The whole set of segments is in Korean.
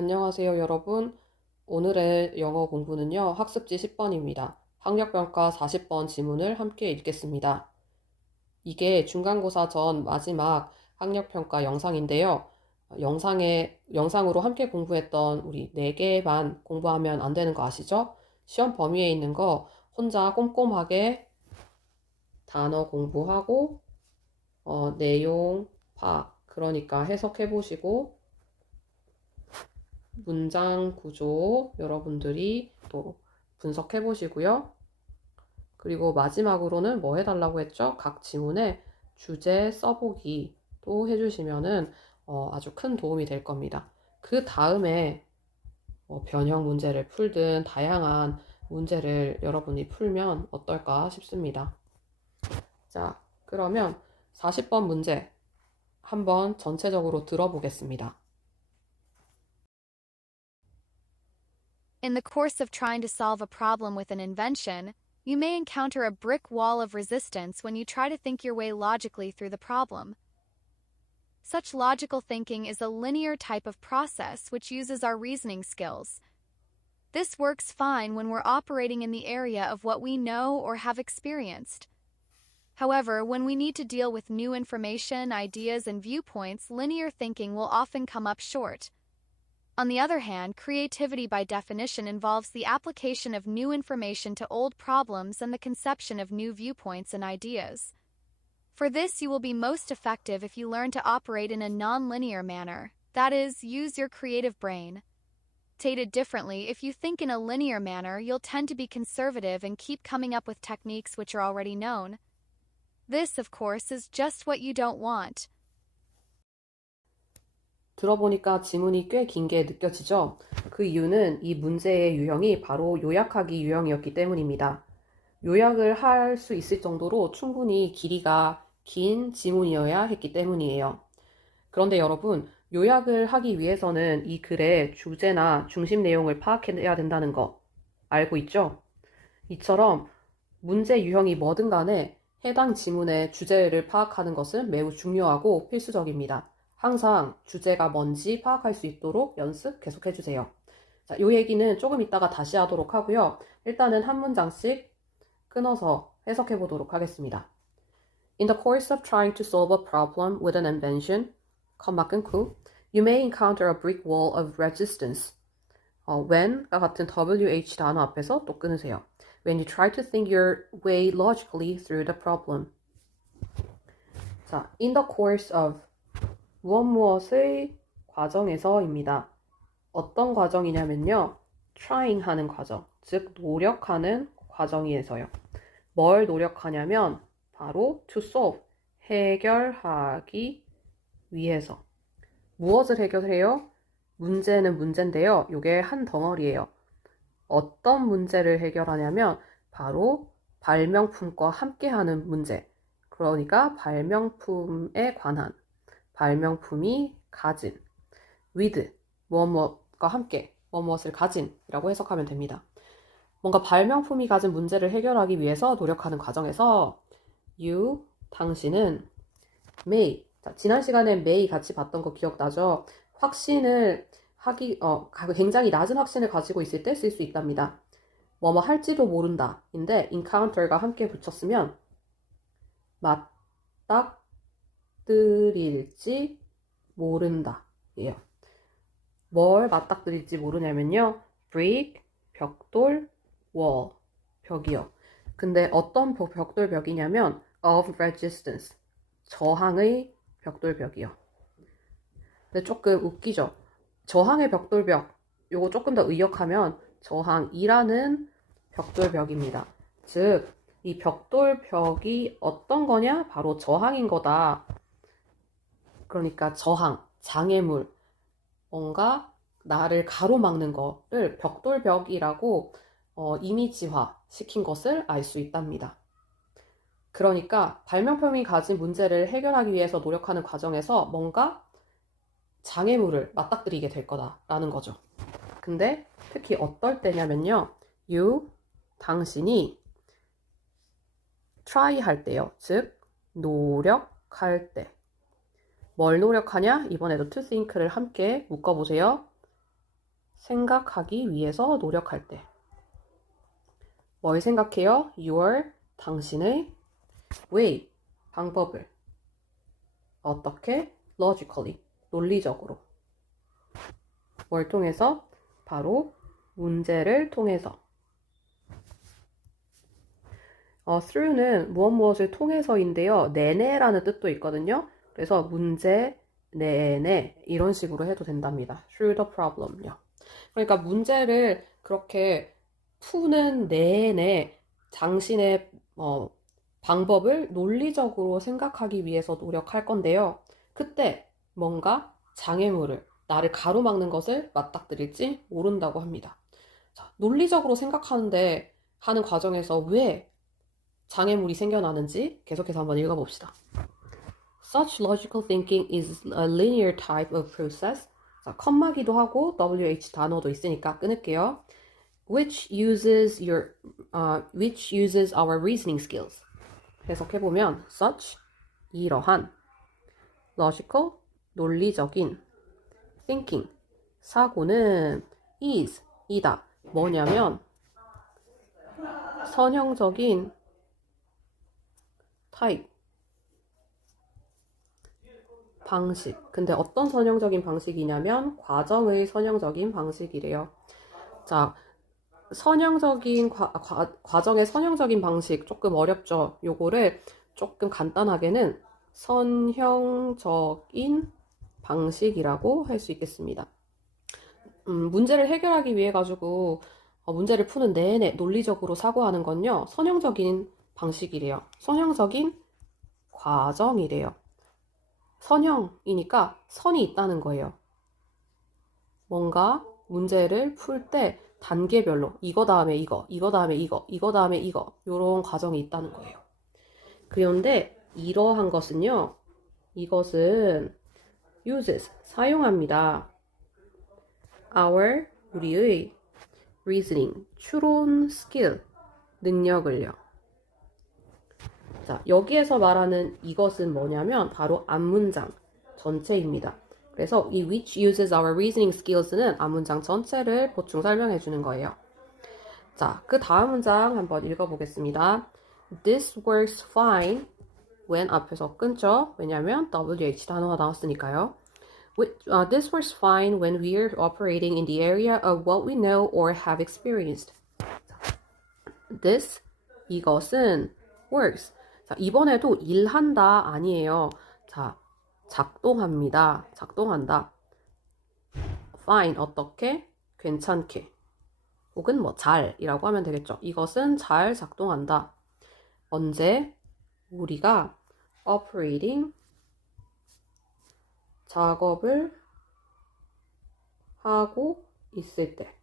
안녕하세요, 여러분. 오늘의 영어 공부는요, 학습지 10번입니다. 학력평가 40번 지문을 함께 읽겠습니다. 이게 중간고사 전 마지막 학력평가 영상인데요. 영상으로 함께 공부했던 우리 4개만 공부하면 안 되는 거 아시죠? 시험 범위에 있는 거 혼자 꼼꼼하게 단어 공부하고, 내용 파악, 그러니까 해석해 보시고, 문장 구조 여러분들이 또 분석해 보시고요. 그리고 마지막으로는 뭐 해달라고 했죠? 각 지문에 주제 써보기 또 해주시면은 아주 큰 도움이 될 겁니다. 그 다음에 변형 문제를 풀든 다양한 문제를 여러분이 풀면 어떨까 싶습니다. 자, 그러면 40번 문제 한번 전체적으로 들어보겠습니다. In the course of trying to solve a problem with an invention, you may encounter a brick wall of resistance when you try to think your way logically through the problem. Such logical thinking is a linear type of process which uses our reasoning skills. This works fine when we're operating in the area of what we know or have experienced. However, when we need to deal with new information, ideas, and viewpoints, linear thinking will often come up short. On the other hand, creativity by definition involves the application of new information to old problems and the conception of new viewpoints and ideas. For this, you will be most effective if you learn to operate in a non-linear manner, that is, use your creative brain. Stated differently, if you think in a linear manner, you'll tend to be conservative and keep coming up with techniques which are already known. This, of course, is just what you don't want. 들어보니까 지문이 꽤 긴 게 느껴지죠? 그 이유는 이 문제의 유형이 바로 요약하기 유형이었기 때문입니다. 요약을 할 수 있을 정도로 충분히 길이가 긴 지문이어야 했기 때문이에요. 그런데 여러분, 요약을 하기 위해서는 이 글의 주제나 중심 내용을 파악해야 된다는 거 알고 있죠? 이처럼 문제 유형이 뭐든 간에 해당 지문의 주제를 파악하는 것은 매우 중요하고 필수적입니다. 항상 주제가 뭔지 파악할 수 있도록 연습 계속 해주세요. 자, 이 얘기는 조금 이따가 다시 하도록 하고요. 일단은 한 문장씩 끊어서 해석해 보도록 하겠습니다. In the course of trying to solve a problem with an invention, 컴마 끊고, you may encounter a brick wall of resistance. when과 같은 WH 단어 앞에서 또 끊으세요. When you try to think your way logically through the problem. 자, in the course of 무엇의 과정에서입니다. 어떤 과정이냐면요. trying 하는 과정, 즉 노력하는 과정에서요. 뭘 노력하냐면 바로 to solve, 해결하기 위해서. 무엇을 해결해요? 문제는 문제인데요. 이게 한 덩어리예요. 어떤 문제를 해결하냐면 바로 발명품과 함께하는 문제. 그러니까 발명품에 관한, 발명품이 가진, with, 무엇과 함께, 무엇을 가진이라고 해석하면 됩니다. 뭔가 발명품이 가진 문제를 해결하기 위해서 노력하는 과정에서 you, 당신은 may, 자, 지난 시간에 may 같이 봤던 거 기억나죠? 확신을 굉장히 낮은 확신을 가지고 있을 때 쓸 수 있답니다. 뭐뭐 할지도 모른다 인데 encounter가 함께 붙였으면 맞닥뜨릴지 모른다 예요. 뭘 맞닥뜨릴지 모르냐면요. brick, 벽돌, wall, 벽이요. 근데 어떤 벽돌 벽이냐면 of resistance, 저항의 벽돌 벽이요. 근데 조금 웃기죠? 저항의 벽돌벽, 요거 조금 더 의역하면 저항이라는 벽돌벽입니다. 즉, 이 벽돌벽이 어떤 거냐? 바로 저항인 거다. 그러니까 저항, 장애물, 뭔가 나를 가로막는 거를 벽돌벽이라고 이미지화 시킨 것을 알 수 있답니다. 그러니까 발명품이 가진 문제를 해결하기 위해서 노력하는 과정에서 뭔가 장애물을 맞닥뜨리게 될 거다라는 거죠. 근데 특히 어떨 때냐면요. you, 당신이 try 할 때요. 즉, 노력할 때. 뭘 노력하냐? 이번에도 to think를 함께 묶어보세요. 생각하기 위해서 노력할 때. 뭘 생각해요? Your, 당신의 way, 방법을. 어떻게? Logically, 논리적으로. 뭘 통해서? 바로 문제를 통해서. through는 무엇 무엇을 통해서인데요. 내내라는 뜻도 있거든요. 그래서 문제, 내내 이런 식으로 해도 된답니다. through the problem요. 그러니까 문제를 그렇게 푸는 내내 당신의 방법을 논리적으로 생각하기 위해서 노력할 건데요. 그때 뭔가 장애물을, 나를 가로막는 것을 맞닥뜨릴지 모른다고 합니다. 자, 논리적으로 생각하는데 하는 과정에서 왜 장애물이 생겨나는지 계속해서 한번 읽어봅시다. Such logical thinking is a linear type of process. 자, 컴마기도 하고 WH 단어도 있으니까 끊을게요. Which uses our reasoning skills. 해석해보면 such, 이러한 logical, 논리적인 thinking, 사고는 is, 이다. 뭐냐면 선형적인 type, 방식. 근데 어떤 선형적인 방식이냐면 과정의 선형적인 방식이래요. 자, 선형적인 과정의 선형적인 방식 조금 어렵죠. 요거를 조금 간단하게는 선형적인 방식이라고 할 수 있겠습니다. 문제를 해결하기 위해 가지고 문제를 푸는 내내 논리적으로 사고하는 건요. 선형적인 방식이래요. 선형적인 과정이래요. 선형이니까 선이 있다는 거예요. 뭔가 문제를 풀 때 단계별로 이거 다음에 이거, 이거 다음에 이거, 이거 다음에 이거 이런 과정이 있다는 거예요. 그런데 이러한 것은요. 이것은 uses, 사용합니다. our, 우리의 reasoning, 추론 스킬, 능력을요. 자, 여기에서 말하는 이것은 뭐냐면 바로 앞문장 전체입니다. 그래서 이 which uses our reasoning skills는 앞문장 전체를 보충 설명해 주는 거예요. 자, 그 다음 문장 한번 읽어보겠습니다. This works fine when 앞에서 끊죠. 왜냐하면 WH 단어가 나왔으니까요. This works fine when we're operating in the area of what we know or have experienced. This, 이것은 works. 자, 이번에도 일한다 아니에요. 자, 작동합니다. 작동한다. fine, 어떻게? 괜찮게. 혹은 뭐 잘이라고 하면 되겠죠. 이것은 잘 작동한다. 언제? 우리가 operating 작업을 하고 있을 때.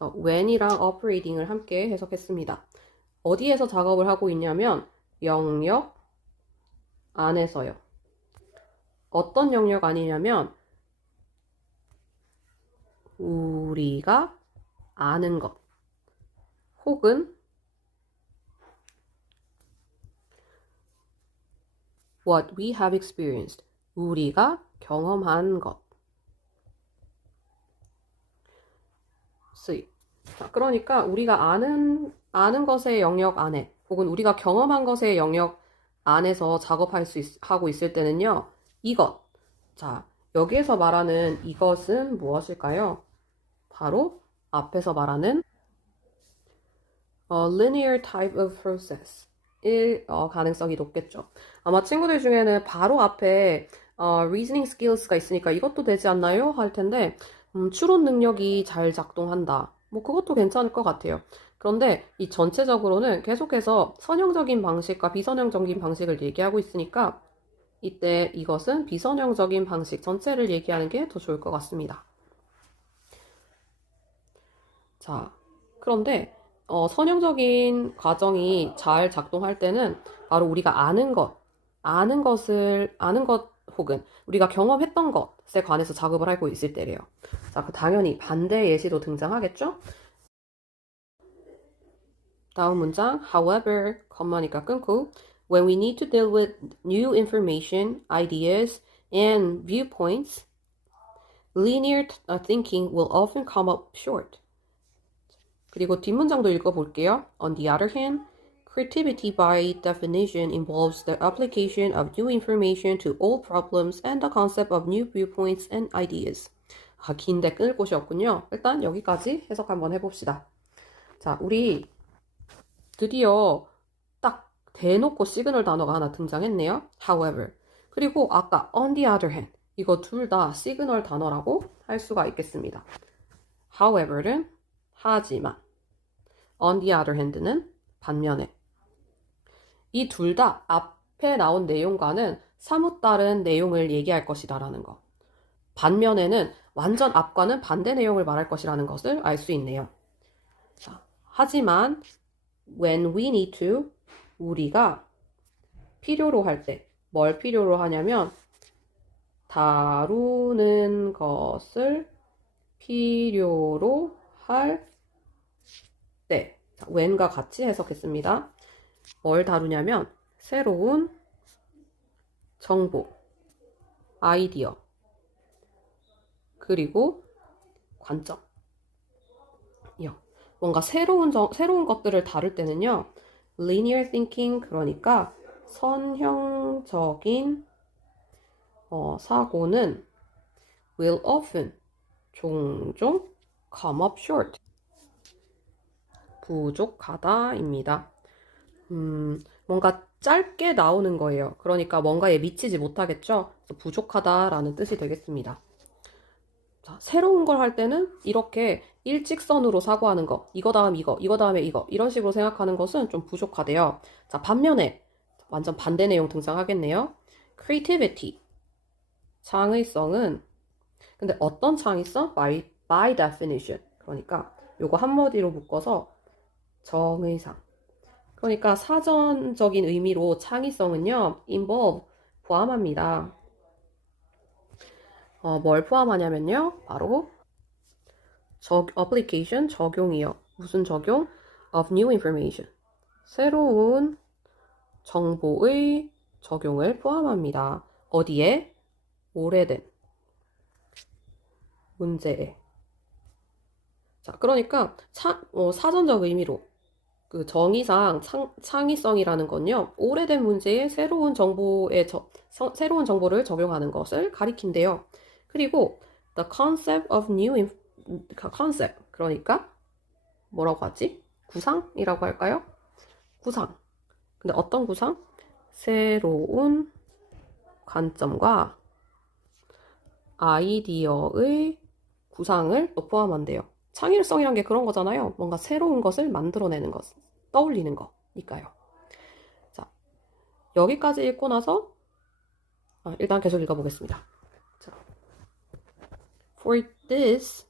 when이랑 operating을 함께 해석했습니다. 어디에서 작업을 하고 있냐면 영역 안에서요. 어떤 영역 아니냐면 우리가 아는 것 혹은 what we have experienced 우리가 경험한 것. C. 자, 그러니까 우리가 아는 것의 영역 안에 혹은 우리가 경험한 것의 영역 안에서 하고 있을 때는요. 이것. 자, 여기에서 말하는 이것은 무엇일까요? 바로 앞에서 말하는 linear type of process 일 가능성이 높겠죠. 아마 친구들 중에는 바로 앞에 reasoning skills가 있으니까 이것도 되지 않나요? 할 텐데 추론 능력이 잘 작동한다. 뭐 그것도 괜찮을 것 같아요. 그런데 이 전체적으로는 계속해서 선형적인 방식과 비선형적인 방식을 얘기하고 있으니까 이때 이것은 비선형적인 방식 전체를 얘기하는 게 더 좋을 것 같습니다. 자, 그런데 선형적인 과정이 잘 작동할 때는 바로 우리가 아는 것 혹은 우리가 경험했던 것에 관해서 작업을 하고 있을 때래요. 자, 당연히 반대 예시도 등장하겠죠? 다음 문장, however, 컴마니까 끊고 when we need to deal with new information, ideas, and viewpoints, linear thinking will often come up short. 그리고 뒷문장도 읽어볼게요. On the other hand, creativity by definition involves the application of new information to old problems and the concept of new viewpoints and ideas. 긴데 끊을 곳이 없군요. 일단 여기까지 해석 한번 해봅시다. 자, 우리 드디어 딱 대놓고 시그널 단어가 하나 등장했네요. However. 그리고 아까 on the other hand. 이거 둘 다 시그널 단어라고 할 수가 있겠습니다. However는 하지만. On the other hand는 반면에. 이 둘 다 앞에 나온 내용과는 사뭇 다른 내용을 얘기할 것이다라는 거. 반면에는 완전 앞과는 반대 내용을 말할 것이라는 것을 알 수 있네요. 자, 하지만 when we need to 우리가 필요로 할 때 뭘 필요로 하냐면 다루는 것을 필요로 할 때. 자, when과 같이 해석했습니다. 뭘 다루냐면 새로운 정보, 아이디어, 그리고 관점. 뭔가 새로운 것들을 다룰 때는요, linear thinking, 그러니까 선형적인 사고는 will often, 종종 come up short, 부족하다입니다. 뭔가 짧게 나오는 거예요. 그러니까 뭔가에 미치지 못하겠죠? 부족하다라는 뜻이 되겠습니다. 자, 새로운 걸 할 때는 이렇게 일직선으로 사고하는 거, 이거 다음 이거, 이거 다음에 이거, 이런 식으로 생각하는 것은 좀 부족하대요. 자, 반면에 완전 반대 내용 등장하겠네요. creativity, 창의성은, 근데 어떤 창의성? by definition. 그러니까 요거 한마디로 묶어서 정의상. 그러니까 사전적인 의미로 창의성은요, involve, 포함합니다. 뭘 포함하냐면요, 바로 application, 적용이요. 무슨 적용? of new information. 새로운 정보의 적용을 포함합니다. 어디에? 오래된 문제에. 자, 그러니까 사전적 의미로 그 정의상 창의성이라는 건요, 오래된 문제에 새로운 새로운 정보를 적용하는 것을 가리킨대요. 그리고 the concept of concept, 그러니까 뭐라고 하지? 구상이라고 할까요? 구상. 근데 어떤 구상? 새로운 관점과 아이디어의 구상을 또 포함한대요. 창의성이란 게 그런 거잖아요. 뭔가 새로운 것을 만들어내는 것, 떠올리는 거니까요. 자, 여기까지 읽고 나서 일단 계속 읽어보겠습니다. 자, For this,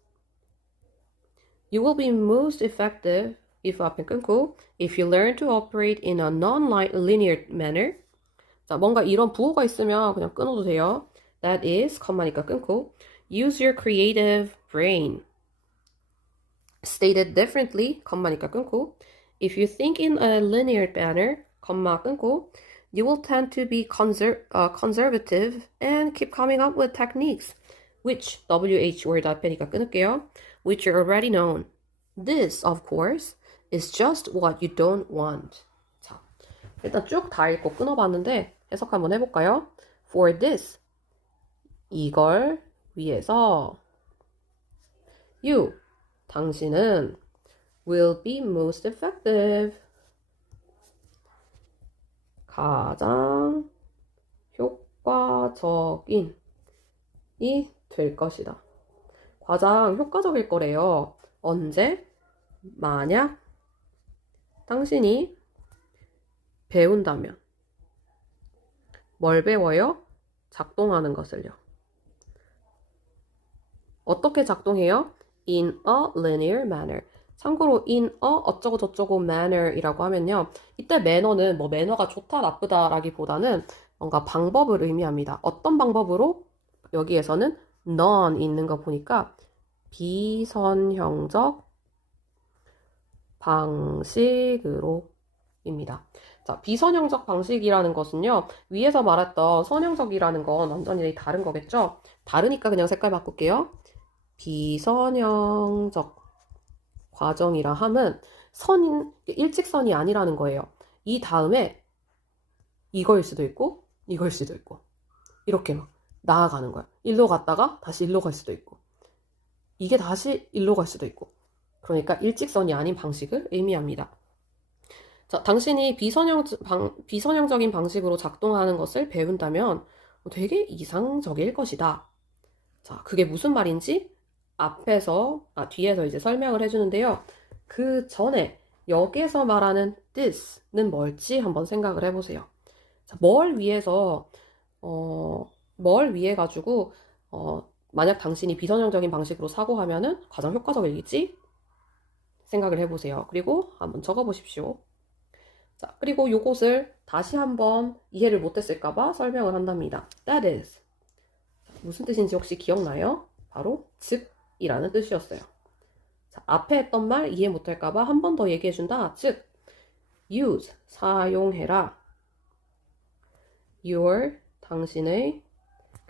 you will be most effective if 앞에 끊고 if you learn to operate in a non-linear manner. 자, 뭔가 이런 부호가 있으면 그냥 끊어도 돼요. That is, 컴마니까 끊고 use your creative brain. Stated differently, 컴마니까 끊고 if you think in a linear manner, 컴마 끊고 you will tend to be conservative and keep coming up with techniques which, WH word 앞에니까 끊을게요. which are already known. This, of course, is just what you don't want. 자, 일단 쭉 다 읽고 끊어봤는데 해석 한번 해볼까요? For this, 이걸 위해서 you, 당신은 will be most effective. 가장 효과적인 이 될 것이다. 가장 효과적일 거래요. 언제? 만약 당신이 배운다면. 뭘 배워요? 작동하는 것을요. 어떻게 작동해요? In a linear manner. 참고로 in a 어쩌고 저쩌고 manner이라고 하면요. 이때 매너는 뭐 매너가 좋다 나쁘다라기보다는 뭔가 방법을 의미합니다. 어떤 방법으로? 여기에서는 none 있는 거 보니까 비선형적 방식으로 입니다. 자, 비선형적 방식이라는 것은요, 위에서 말했던 선형적이라는 건 완전히 다른 거겠죠? 다르니까 그냥 색깔 바꿀게요. 비선형적 과정이라 함은 일직선이 아니라는 거예요. 이 다음에 이거일 수도 있고, 이거일 수도 있고, 이렇게 막 나아가는 거야. 일로 갔다가 다시 일로 갈 수도 있고, 이게 다시 일로 갈 수도 있고. 그러니까 일직선이 아닌 방식을 의미합니다. 자, 당신이 비선형적인 방식으로 작동하는 것을 배운다면 되게 이상적일 것이다. 자, 그게 무슨 말인지 뒤에서 이제 설명을 해주는데요. 그 전에 여기에서 말하는 this는 뭘지 한번 생각을 해보세요. 자, 뭘 위해 가지고, 만약 당신이 비선형적인 방식으로 사고하면은 가장 효과적일지 생각을 해보세요. 그리고 한번 적어보십시오. 자, 그리고 요것을 다시 한번 이해를 못했을까봐 설명을 한답니다. That is. 무슨 뜻인지 혹시 기억나요? 바로 즉이라는 뜻이었어요. 자, 앞에 했던 말 이해 못할까봐 한 번 더 얘기해준다. 즉, use, 사용해라. Your, 당신의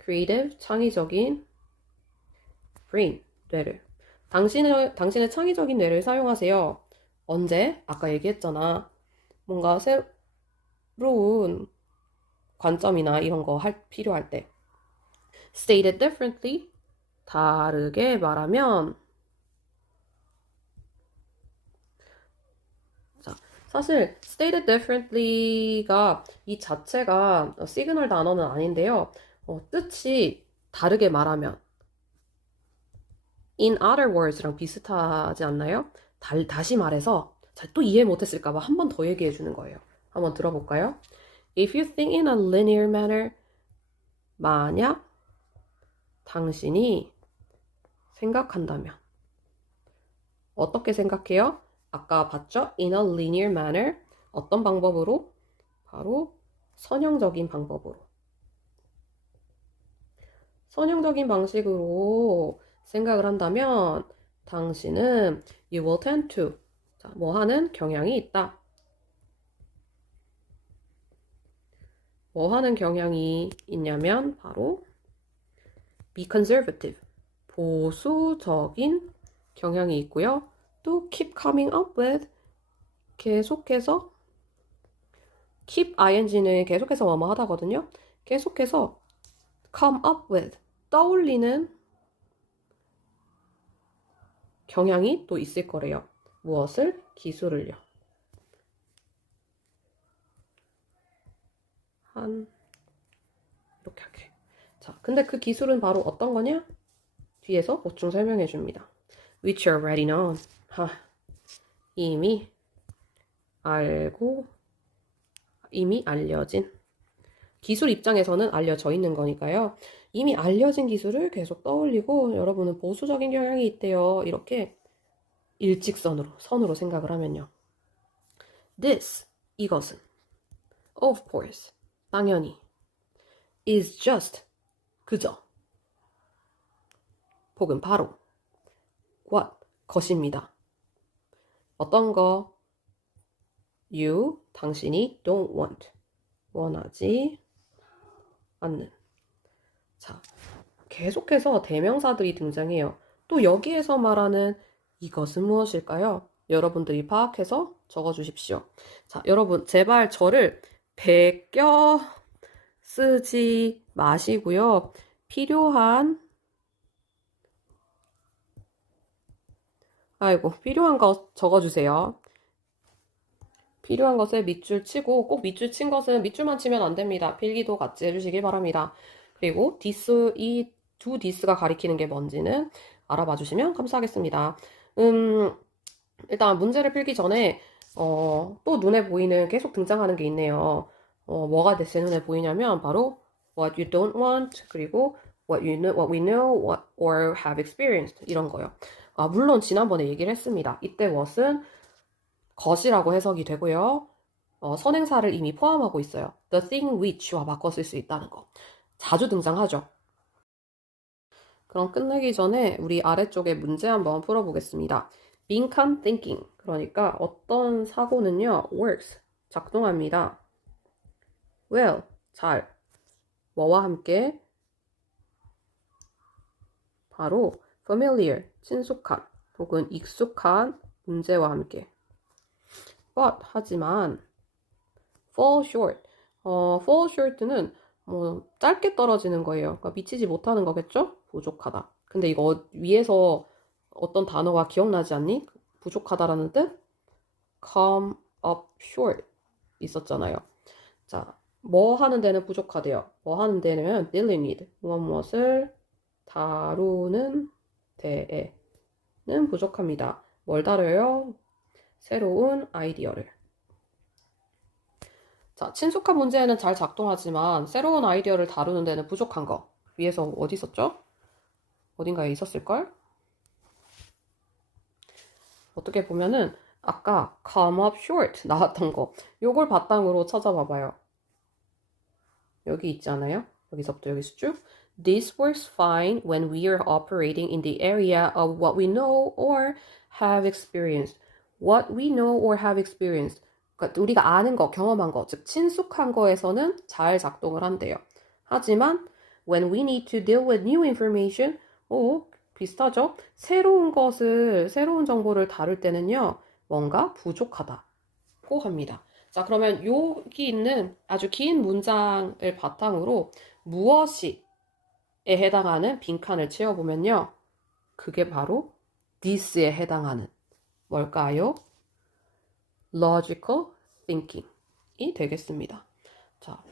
creative, 창의적인 brain, 뇌를. 당신의 창의적인 뇌를 사용하세요. 언제? 아까 얘기했잖아. 뭔가 새로운 관점이나 이런 거 필요할 때. Stated differently, 다르게 말하면, 자, 사실 stated differently가 이 자체가 시그널 단어는 아닌데요. 뜻이 다르게 말하면 in other words랑 비슷하지 않나요? 다시 말해서 자, 또 이해 못했을까봐 한 번 더 얘기해 주는 거예요. 한번 들어볼까요? If you think in a linear manner, 만약 당신이 생각한다면 어떻게 생각해요? 아까 봤죠? In a linear manner 어떤 방법으로? 바로 선형적인 방법으로. 선형적인 방식으로 생각을 한다면 당신은 you will tend to 자, 뭐 하는 경향이 있다. 뭐 하는 경향이 있냐면 바로 be conservative 보수적인 경향이 있고요. 또 keep coming up with 계속해서 keep ing는 계속해서 뭐뭐 하다거든요. 계속해서 come up with 떠올리는 경향이 또 있을 거래요. 무엇을? 기술을요. 이렇게 하게. 자, 근데 그 기술은 바로 어떤 거냐? 뒤에서 보충 설명해 줍니다. Which are already known. 이미 알려진. 기술 입장에서는 알려져 있는 거니까요. 이미 알려진 기술을 계속 떠올리고 여러분은 보수적인 경향이 있대요. 이렇게 선으로 생각을 하면요. This, 이것은 of course, 당연히 is just, 그저 혹은 바로 what, 것입니다. 어떤 거? You, 당신이 don't want, 원하지 않는. 자, 계속해서 대명사들이 등장해요. 또 여기에서 말하는 이것은 무엇일까요? 여러분들이 파악해서 적어주십시오. 자, 여러분 제발 저를 베껴 쓰지 마시고요. 필요한 거 적어주세요. 필요한 것을 밑줄 치고 꼭 밑줄 친 것은 밑줄만 치면 안 됩니다. 필기도 같이 해주시길 바랍니다. 그리고 이 두 디스가 가리키는 게 뭔지는 알아봐 주시면 감사하겠습니다. 일단 문제를 풀기 전에 또 눈에 보이는 계속 등장하는 게 있네요. 뭐가 제 눈에 보이냐면 바로 what you don't want 그리고 what we know, or have experienced 이런 거요. 물론 지난번에 얘기를 했습니다. 이때 what은 것이라고 해석이 되고요. 선행사를 이미 포함하고 있어요. The thing which와 바꿔 쓸 수 있다는 거. 자주 등장하죠. 그럼 끝내기 전에 우리 아래쪽에 문제 한번 풀어보겠습니다. 빈칸 thinking, 그러니까 어떤 사고는요, works, 작동합니다. Well, 잘. 뭐와 함께? 바로 familiar, 친숙한 혹은 익숙한 문제와 함께. But, 하지만 fall short. fall short는 짧게 떨어지는 거예요. 그러니까 미치지 못하는 거겠죠? 부족하다. 근데 이거 위에서 어떤 단어가 기억나지 않니? 부족하다라는 뜻? come up short 있었잖아요. 자, 뭐 하는 데는 부족하대요. 뭐 하는 데는 dealing with 무엇을 다루는 데에는 부족합니다. 뭘 다뤄요? 새로운 아이디어를. 자, 친숙한 문제에는 잘 작동하지만 새로운 아이디어를 다루는 데는 부족한 거. 위에서 어디 있었죠? 어딘가에 있었을걸? 어떻게 보면은 아까 come up short 나왔던 거. 요걸 바탕으로 찾아봐봐요. 여기 있잖아요. 여기서부터 여기서 쭉. This works fine when we are operating in the area of what we know or have experienced. What we know or have experienced. 그러니까 우리가 아는 거, 경험한 거, 즉 친숙한 거에서는 잘 작동을 한대요. 하지만 when we need to deal with new information, 비슷하죠? 새로운 정보를 다룰 때는요, 뭔가 부족하다고 합니다. 자, 그러면 여기 있는 아주 긴 문장을 바탕으로 무엇이에 해당하는 빈칸을 채워보면요. 그게 바로 this에 해당하는 뭘까요? logical thinking이 되겠습니다. 자,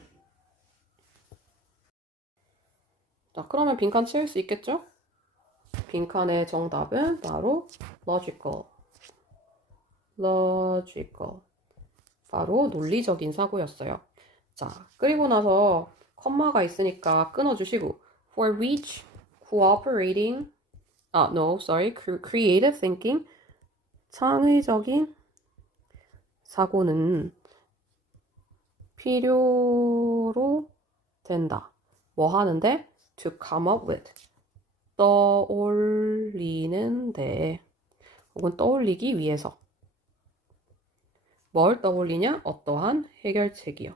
그러면 빈칸 채울 수 있겠죠? 빈칸의 정답은 바로 logical. 바로 논리적인 사고였어요. 자, 그리고 나서 컴마가 있으니까 끊어주시고 for which creative thinking 창의적인 사고는 필요로 된다. 뭐 하는데? To come up with 떠올리는데 혹은 떠올리기 위해서 뭘 떠올리냐? 어떠한 해결책이요.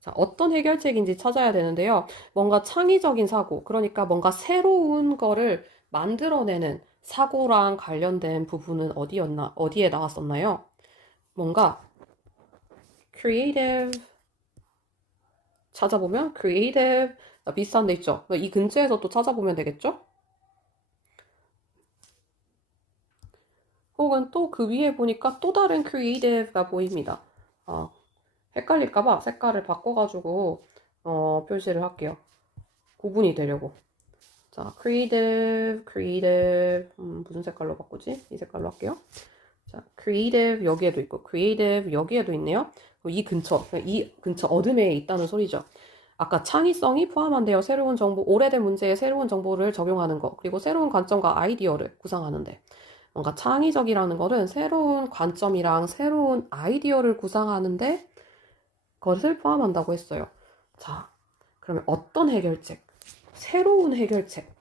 자, 어떤 해결책인지 찾아야 되는데요. 뭔가 창의적인 사고, 그러니까 뭔가 새로운 거를 만들어내는 사고랑 관련된 부분은 어디에 나왔었나요? 뭔가 creative 찾아보면 creative 비슷한 데 있죠. 이 근처에서 또 찾아보면 되겠죠? 혹은 또 그 위에 보니까 또 다른 creative가 보입니다. 헷갈릴까봐 색깔을 바꿔가지고 표시를 할게요. 구분이 되려고. 자, creative 무슨 색깔로 바꾸지? 이 색깔로 할게요. 자, creative 여기에도 있고 creative 여기에도 있네요. 이 근처 어둠에 있다는 소리죠. 아까 창의성이 포함한데요. 새로운 정보, 오래된 문제에 새로운 정보를 적용하는 거, 그리고 새로운 관점과 아이디어를 구상하는데 뭔가 창의적이라는 것은 새로운 관점이랑 새로운 아이디어를 구상하는데 그것을 포함한다고 했어요. 자, 그러면 어떤 해결책? 새로운 해결책.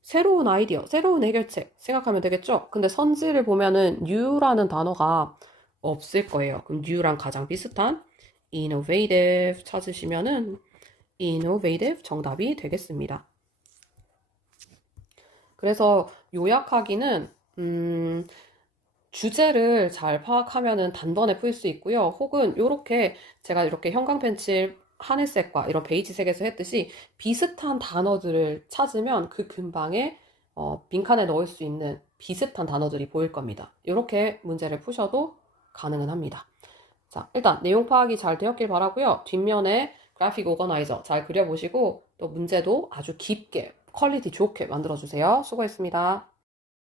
새로운 아이디어, 새로운 해결책 생각하면 되겠죠? 근데 선지를 보면은 new라는 단어가 없을 거예요. 그럼 new랑 가장 비슷한 innovative 찾으시면은 innovative 정답이 되겠습니다. 그래서 요약하기는 주제를 잘 파악하면은 단번에 풀 수 있고요. 혹은 제가 이렇게 형광 펜칠 하늘색과 이런 베이지색에서 했듯이 비슷한 단어들을 찾으면 그 근방에 빈칸에 넣을 수 있는 비슷한 단어들이 보일 겁니다. 이렇게 문제를 푸셔도 가능은 합니다. 자, 일단 내용 파악이 잘 되었길 바라고요. 뒷면에 그래픽 오거나이저 잘 그려보시고 또 문제도 아주 깊게 퀄리티 좋게 만들어주세요. 수고했습니다.